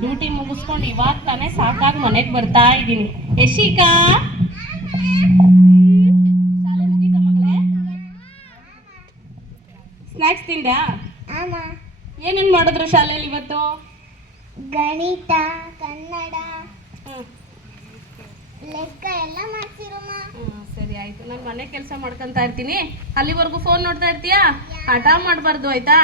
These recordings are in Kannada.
ಡ್ಯೂಟಿ ಮುಗಿಸ್ಕೊಂಡು ಇವಾಗ ತಾನೇ ಸಾಕಾಗಿ ಮನೆಗೆ ಬರ್ತಾ ಇದ್ದೀನಿ. ಯಶಿಕಾ ಶಾಲೆ ಮುಗೀತ ಮಗಳೇ? ಸ್ನ್ಯಾಕ್ಸ್ ತಿಂದ್ಯಾ? ಏನೇನು ಮಾಡಿದ್ರು ಶಾಲೆಯಲ್ಲಿ ಇವತ್ತು? ಗಣಿತ, ಕನ್ನಡ, ಲೆಕ್ಕ ಎಲ್ಲ ಮಾಡ್ತಿರಮ್ಮ. ಸರಿ ಆಯ್ತು, ನಾನು ಮನೆ ಕೆಲಸ ಮಾಡ್ಕೊಂತ ಇರ್ತೀನಿ, ಅಲ್ಲಿವರೆಗೂ ಫೋನ್ ನೋಡ್ತಾ ಇರ್ತೀಯಾ? ಹಠ ಮಾಡಬಾರ್ದು ಆಯ್ತಾ?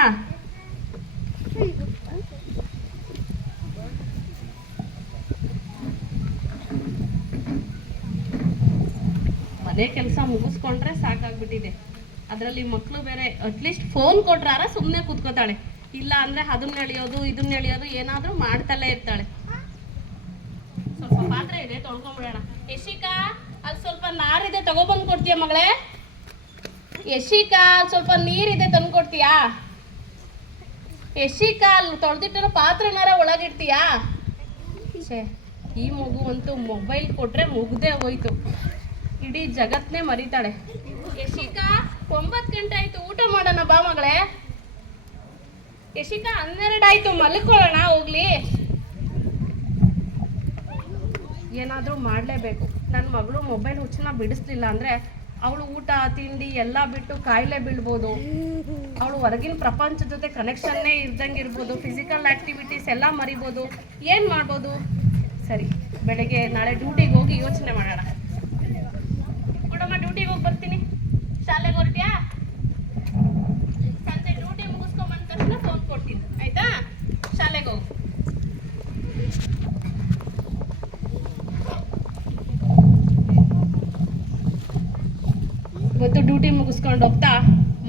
ಮನೆ ಕೆಲಸ ಮುಗಿಸ್ಕೊಂಡ್ರೆ ಸಾಕಾಗ್ಬಿಟ್ಟಿದೆ. ಅದರಲ್ಲಿ ಮಕ್ಕಳು ಬೇರೆ ಅಟ್ಲೀಸ್ಟ್ ಫೋನ್ ಕೊಟ್ರಾರ ಸುಮ್ಮನೆ ಕೂತ್ಕೋತಾಳೆ, ಇಲ್ಲ ಅಂದರೆ ಅದನ್ನ ಎಳೆಯೋದು ಇದನ್ನ ಎಳೆಯೋದು ಏನಾದರೂ ಮಾಡ್ತಲೇ ಇರ್ತಾಳೆ. ಸ್ವಲ್ಪ ಪಾತ್ರೆ ಇದೆ ತೊಳ್ಕೊಂಬಿಡೋಣ. ಯಶಿಕಾ ಅಲ್ಲಿ ಸ್ವಲ್ಪ ನಾರಿದೆ ತಗೊಬಂದು ಕೊಡ್ತೀಯಾ ಮಗಳೇ? ಯಶಿಕಾ ಅಲ್ಲಿ ಸ್ವಲ್ಪ ನೀರಿದೆ ತಂದು ಕೊಡ್ತೀಯಾ? ಯಶಿಕಾ ಅಲ್ಲಿ ತೊಳೆದಿಟ್ಟಿರೋ ಪಾತ್ರೆನಾರ ಒಳಗಿಡ್ತೀಯಾ? ಛೇ, ಈ ಮಗು ಅಂತೂ ಮೊಬೈಲ್ ಕೊಟ್ಟರೆ ಮುಗ್ದೇ ಹೋಯ್ತು, ಇಡೀ ಜಗತ್ತನ್ನೇ ಮರಿತಾಳೆ. ಯಶಿಕಾ 9 ಗಂಟೆ ಆಯ್ತು, ಊಟ ಮಾಡೋಣ ಬಾ ಮಗಳೇ. ಯಶಿಕಾ 12 ಆಯ್ತು, ಮಲ್ಕೊಳ್ಳೋಣ ಹೋಗ್ಲಿ. ಏನಾದರೂ ಮಾಡಲೇಬೇಕು. ನನ್ನ ಮಗಳು ಮೊಬೈಲ್ ಹುಚ್ಚನ್ನ ಬಿಡಿಸ್ಲಿಲ್ಲ ಅಂದರೆ ಅವಳು ಊಟ ತಿಂಡಿ ಎಲ್ಲ ಬಿಟ್ಟು ಕಾಯಿಲೆ ಬೀಳ್ಬೋದು. ಅವಳು ಹೊರಗಿನ ಪ್ರಪಂಚದ ಜೊತೆ ಕನೆಕ್ಷನ್ನೇ ಇದ್ದಂಗೆ ಇರ್ಬೋದು, ಫಿಸಿಕಲ್ ಆ್ಯಕ್ಟಿವಿಟೀಸ್ ಎಲ್ಲ ಮರಿಬೋದು. ಏನು ಮಾಡ್ಬೋದು? ಸರಿ, ಬೆಳಗ್ಗೆ ನಾಳೆ ಡ್ಯೂಟಿಗೆ ಹೋಗಿ ಯೋಚನೆ ಮಾಡೋಣ. ಕೊಡಮ್ಮ, ಡ್ಯೂಟಿಗೆ ಹೋಗಿ ಬರ್ತೀನಿ. ಶಾಲೆಗೆ ಹೊರಟ್ಯಾ? ಸಂಜೆ ಡ್ಯೂಟಿ ಮುಗಿಸ್ಕೊಂಬಂದ ತಕ್ಷಣ ಫೋನ್ ಕೊಡ್ತೀನಿ ಆಯ್ತಾ? ಶಾಲೆಗೆ ಹೋಗು. ಇವತ್ತು ಡ್ಯೂಟಿ ಮುಗಿಸ್ಕೊಂಡು ಹೋಗ್ತಾ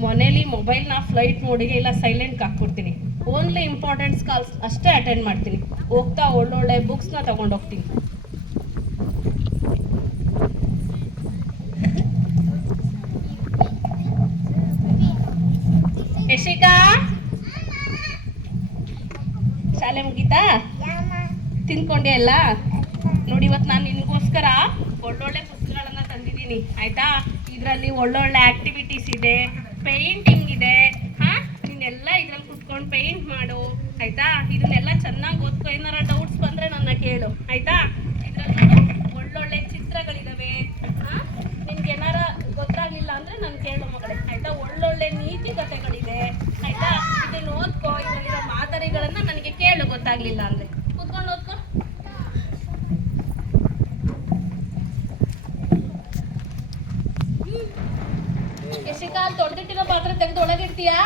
ಮನೇಲಿ ಮೊಬೈಲ್ನ ಫ್ಲೈಟ್ ಮೋಡಿಗೆ ಇಲ್ಲ ಸೈಲೆಂಟ್ಗೆ ಹಾಕ್ಬಿಡ್ತೀನಿ. ಓನ್ಲಿ ಇಂಪಾರ್ಟೆಂಟ್ಸ್ ಕಾಲ್ಸ್ ಅಷ್ಟೇ ಅಟೆಂಡ್ ಮಾಡ್ತೀನಿ. ಹೋಗ್ತಾ ಒಳ್ಳೊಳ್ಳೆ ಬುಕ್ಸ್ನ ತೊಗೊಂಡೋಗ್ತೀನಿ. ಯಶಿಕಾ ಶಾಲೆ ಮುಗೀತಾ? ತಿನ್ಕೊಂಡೆ ಎಲ್ಲ? ನೋಡಿ, ಇವತ್ತು ನಾನು ನಿನಗೋಸ್ಕರ ಒಳ್ಳೊಳ್ಳೆ ಪುಸ್ತಕಗಳನ್ನ ತಂದಿದ್ದೀನಿ ಆಯ್ತಾ? ಇದರಲ್ಲಿ ಒಳ್ಳೊಳ್ಳೆ ಆಕ್ಟಿವಿಟೀಸ್ ಇದೆ, ಪೇಂಟಿಂಗ್ ಇದೆ. ನೀನೆಲ್ಲ ಇದ್ರಲ್ಲಿ ಕುತ್ಕೊಂಡು ಪೇಂಟ್ ಮಾಡು ಆಯ್ತಾ? ಇದನ್ನೆಲ್ಲ ಚೆನ್ನಾಗಿ ಓದ್ಕೊ. ಏನಾರ ಡೌಟ್ಸ್ ಬಂದರೆ ನನ್ನ ಕೇಳು ಆಯ್ತಾ? ಇದರಲ್ಲಿ ಒಳ್ಳೊಳ್ಳೆ ಚಿತ್ರಗಳಿದಾವೆ. ನಿನ್ಗೆ ಏನಾರ ಗೊತ್ತಾಗಿಲ್ಲ ಅಂದರೆ ನಾನು ಕೇಳು ಮಗಳೇ ಆಯ್ತಾ? ಒಳ್ಳೊಳ್ಳೆ ನೀತಿ ಕಥೆಗಳಿದೆ ಆಯ್ತಾ? ಇದನ್ನು ಓದ್ಕೋ. ಇದರಲ್ಲಿರೋ ಮಾದರಿಗಳನ್ನ ನನಗೆ ಕೇಳು ಗೊತ್ತಾಗ್ಲಿಲ್ಲ ಅಂದರೆ. ಕೂತ್ಕೊಂಡು ಓದ್ಕೋ. ಯಶಿಕಾ ತೊಳೆದಿಟ್ಟಿರೋ ಪಾತ್ರೆ ತೆಗೆದು ಒಳಗಿಡ್ತೀಯಾ?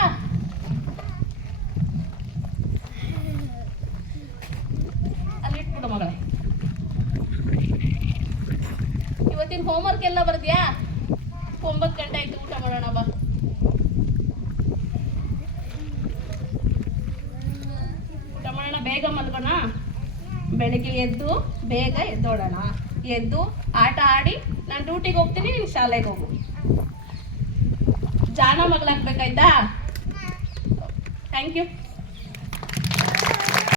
ಅಲ್ಲಿಟ್ಬಿಡು ಮಗಳೇ. ಇವತ್ತಿನ ಹೋಮ್ವರ್ಕ್ ಎಲ್ಲ ಬರ್ದ್ಯಾ? 9 ಗಂಟೆ ಆಯ್ತು, ಊಟ ಮಾಡೋಣ ಬಾ. ಊಟ ಮಾಡೋಣ, ಬೇಗ ಮಲ್ಗೋಣ. ಬೆಳಿಗ್ಗೆ ಎದ್ದು ಬೇಗ ಎದ್ದೋಡೋಣ. ಎದ್ದು ಆಟ ಆಡಿ ನಾನು ಡ್ಯೂಟಿಗೆ ಹೋಗ್ತೀನಿ, ನೀನು ಶಾಲೆಗೆ ಹೋಗು. ಜಾಣ ಮಗಳಾಗ್ಬೇಕಾಯ್ತಾ? Thank you.